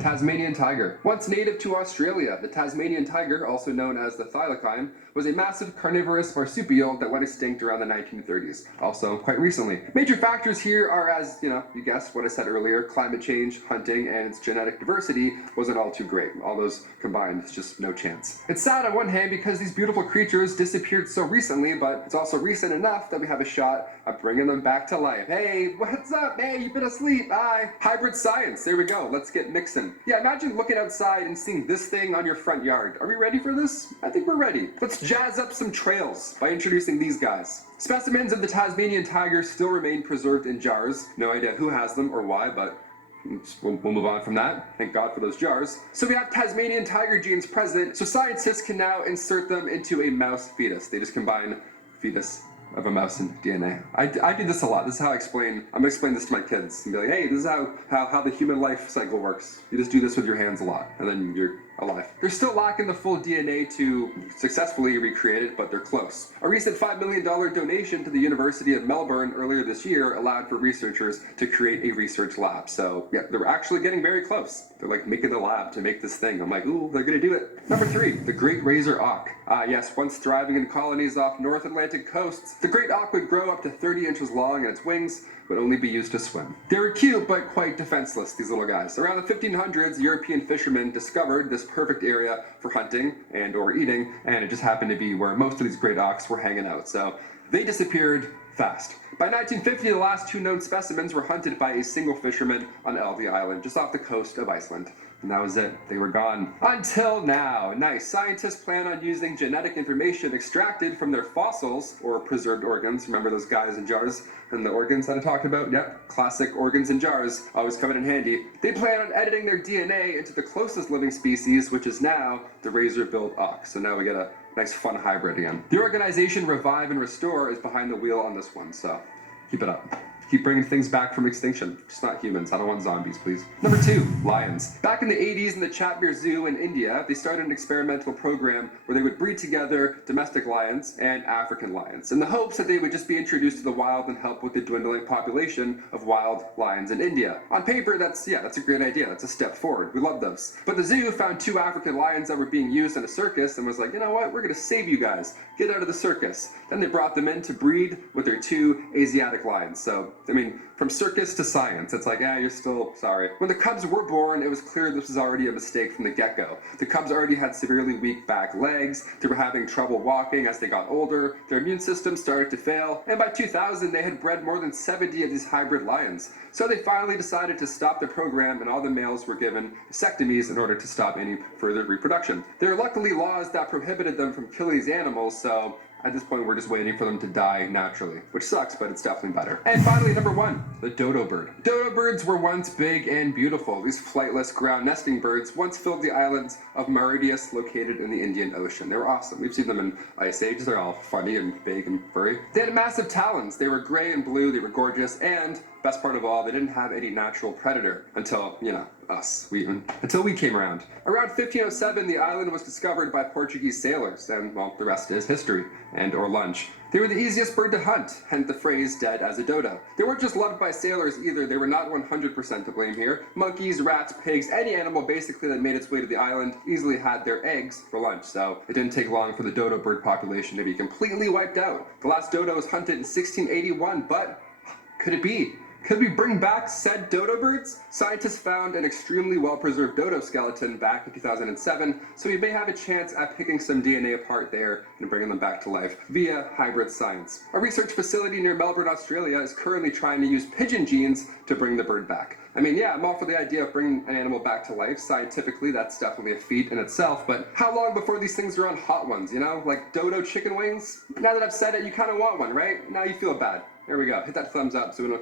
Tasmanian tiger. Once native to Australia, the Tasmanian tiger, also known as the thylacine, was a massive carnivorous marsupial that went extinct around the 1930s, also quite recently. Major factors here are, as you guessed what I said earlier, climate change, hunting, and its genetic diversity wasn't all too great. All those combined, it's just no chance. It's sad on one hand because these beautiful creatures disappeared so recently, but it's also recent enough that we have a shot at bringing them back to life. Hey, what's up? Hey, you've been asleep. Hi. Hybrid science. There we go. Let's get mixing. Yeah, imagine looking outside and seeing this thing on your front yard. Are we ready for this? I think we're ready. Let's jazz up some trails by introducing these guys. Specimens of the Tasmanian tiger still remain preserved in jars. No idea who has them or why, but we'll move on from that. Thank God for those jars. So we have Tasmanian tiger genes present, so scientists can now insert them into a mouse fetus. They just combine fetus of a mouse and DNA. I do this a lot. This is how I'm gonna explain this to my kids and be like, hey, this is how the human life cycle works. You just do this with your hands a lot, and then you're alive. They're still lacking the full DNA to successfully recreate it, but they're close. A recent $5 million donation to the University of Melbourne earlier this year allowed for researchers to create a research lab. So yeah, they're actually getting very close. They're like making the lab to make this thing. I'm like, ooh, they're gonna do it. Number 3, the great razor auk. Yes, once thriving in colonies off North Atlantic coasts, the great auk would grow up to 30 inches long and its wings would only be used to swim. They were cute, but quite defenseless, these little guys. Around the 1500s, European fishermen discovered this perfect area for hunting and or eating, and it just happened to be where most of these great auks were hanging out. So they disappeared fast. By 1950, the last 2 known specimens were hunted by a single fisherman on Elvie Island, just off the coast of Iceland. And that was it. They were gone. Until now. Nice. Scientists plan on using genetic information extracted from their fossils, or preserved organs. Remember those guys in jars and the organs that I talked about? Yep. Classic organs in jars. Always coming in handy. They plan on editing their DNA into the closest living species, which is now the razor-billed auk. So now we get a nice fun hybrid again. The organization Revive and Restore is behind the wheel on this one, so keep it up. Keep bringing things back from extinction. Just not humans. I don't want zombies, please. Number 2, lions. Back in the 80s in the Chatmere Zoo in India, they started an experimental program where they would breed together domestic lions and African lions in the hopes that they would just be introduced to the wild and help with the dwindling population of wild lions in India. On paper, that's a great idea. That's a step forward. We love those. But the zoo found 2 African lions that were being used in a circus and was like, you know what? We're going to save you guys. Get out of the circus. Then they brought them in to breed with their 2 Asiatic lions. So I mean, from circus to science, it's like, you're still sorry. When the cubs were born, it was clear this was already a mistake from the get-go. The cubs already had severely weak back legs, they were having trouble walking as they got older, their immune system started to fail, and by 2000 they had bred more than 70 of these hybrid lions. So they finally decided to stop the program, and all the males were given vasectomies in order to stop any further reproduction. There are luckily laws that prohibited them from killing these animals, so at this point, we're just waiting for them to die naturally, which sucks, but it's definitely better. And finally, number 1, the dodo bird. Dodo birds were once big and beautiful. These flightless ground nesting birds once filled the islands of Mauritius, located in the Indian Ocean. They were awesome. We've seen them in Ice Age. They're all funny and big and furry. They had massive talons. They were gray and blue. They were gorgeous, and best part of all, they didn't have any natural predator until, us. Until we came around. Around 1507, the island was discovered by Portuguese sailors, and, well, the rest is history, and or lunch. They were the easiest bird to hunt, hence the phrase dead as a dodo. They weren't just loved by sailors either. They were not 100% to blame here. Monkeys, rats, pigs, any animal basically that made its way to the island easily had their eggs for lunch, so it didn't take long for the dodo bird population to be completely wiped out. The last dodo was hunted in 1681, but could it be? Could we bring back said dodo birds? Scientists found an extremely well-preserved dodo skeleton back in 2007, so we may have a chance at picking some DNA apart there and bringing them back to life via hybrid science. A research facility near Melbourne, Australia is currently trying to use pigeon genes to bring the bird back. I mean, yeah, I'm all for the idea of bringing an animal back to life. Scientifically, that's definitely a feat in itself, but how long before these things are on hot ones, like dodo chicken wings? Now that I've said it, you kind of want one, right? Now you feel bad. There we go. Hit that thumbs up so we don't